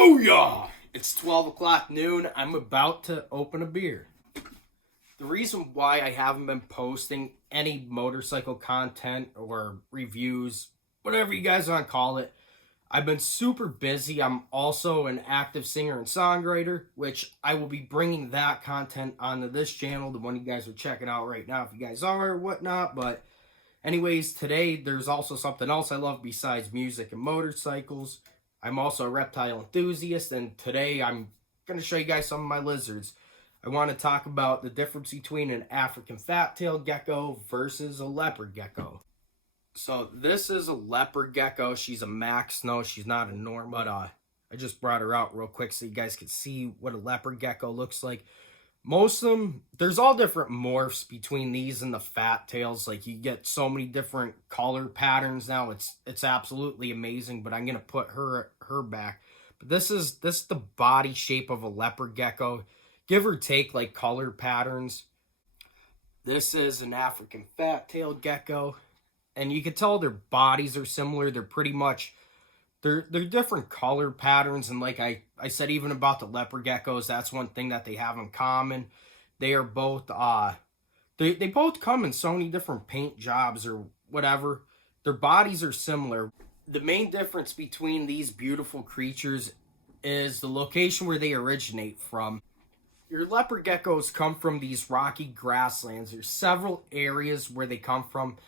Booyah! It's 12 o'clock noon. I'm about to open a beer. The reason why I haven't been posting any motorcycle content or reviews, whatever you guys want to call it, I've been super busy. I'm also an active singer and songwriter, which I will be bringing that content onto this channel, the one you guys are checking out right now, if you guys are or whatnot. But anyways, today there's also something else I love besides music and motorcycles. I'm also a reptile enthusiast, and today I'm going to show you guys some of my lizards. I want to talk about the difference between an African fat-tailed gecko versus a leopard gecko. So this is a leopard gecko. She's a max. No, she's not a norm, but I just brought her out real quick so you guys could see what a leopard gecko looks like. Most of them, there's all different morphs between these and the fat tails. Like, you get so many different color patterns now. It's absolutely amazing, but I'm going to put her back. But this is the body shape of a leopard gecko, give or take, like, color patterns. This is an African fat-tailed gecko, and you can tell their bodies are similar. They're pretty much, they're different color patterns, and like I said, even about the leopard geckos, that's one thing that they have in common. They are both, they both come in so many different paint jobs or whatever. Their bodies are similar. The main difference between these beautiful creatures is the location where they originate from. Your leopard geckos come from these rocky grasslands. There's several areas where they come from.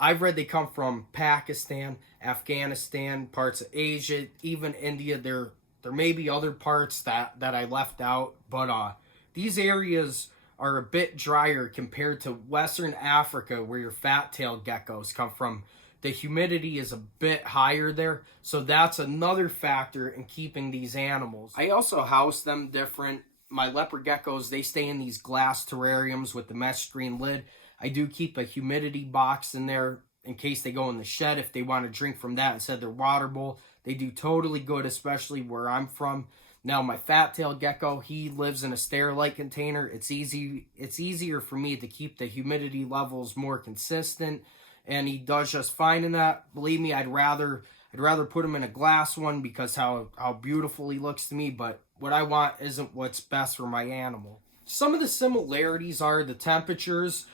I've read they come from Pakistan, Afghanistan, parts of Asia, even India. There may be other parts that I left out, but these areas are a bit drier compared to Western Africa, where your fat-tailed geckos come from. The humidity is a bit higher there, so that's another factor in keeping these animals. I also house them different. My leopard geckos, they stay in these glass terrariums with the mesh screen lid. I do keep a humidity box in there in case they go in the shed. If they want to drink from that instead of their water bowl, they do totally good, especially where I'm from. Now, my fat-tailed gecko, he lives in a Sterilite container. It's easier for me to keep the humidity levels more consistent, and he does just fine in that. Believe me, I'd rather put him in a glass one because how beautiful he looks to me, but what I want isn't what's best for my animal. Some of the similarities are the temperatures.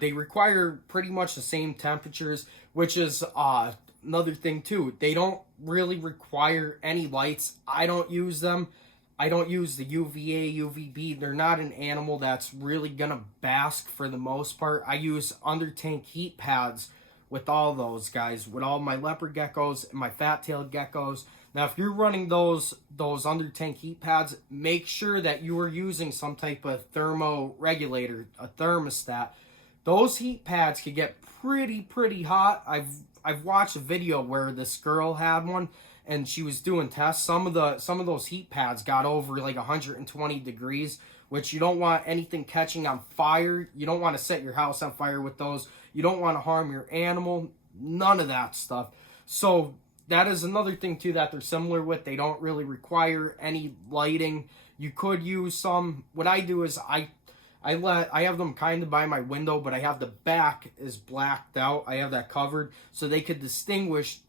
They require pretty much the same temperatures, which is another thing too. They don't really require any lights. I don't use them. I don't use the UVA, UVB. They're not an animal that's really gonna bask for the most part. I use under tank heat pads with all those guys, with all my leopard geckos and my fat-tailed geckos. Now, if you're running those under tank heat pads, make sure that you are using some type of thermoregulator, a thermostat. Those heat pads can get pretty hot. I've watched a video where this girl had one and she was doing tests. Some of those heat pads got over like 120 degrees, which you don't want anything catching on fire. You don't want to set your house on fire with those. You don't want to harm your animal. None of that stuff. So that is another thing too that they're similar with. They don't really require any lighting. You could use some. What I do is I have them kind of by my window, but I have the back is blacked out. I have that covered so they could distinguish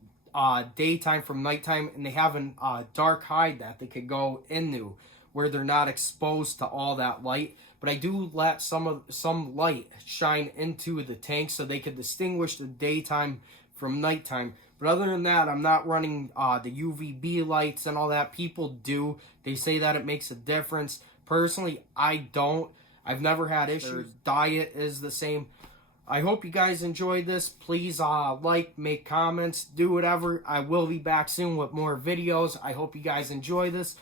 daytime from nighttime, and they have a dark hide that they could go into where they're not exposed to all that light. But I do let some light shine into the tank so they could distinguish the daytime from nighttime. But other than that, I'm not running the UVB lights and all that. People do. They say that it makes a difference. Personally, I don't. I've never had issues. Their diet is the same. I hope you guys enjoyed this. Please like, make comments, do whatever. I will be back soon with more videos. I hope you guys enjoy this.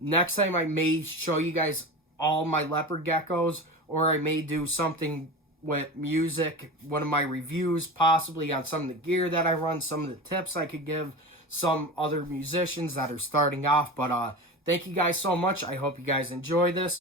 Next time I may show you guys all my leopard geckos, or I may do something with music, one of my reviews, possibly on some of the gear that I run, some of the tips I could give some other musicians that are starting off. But thank you guys so much. I hope you guys enjoy this.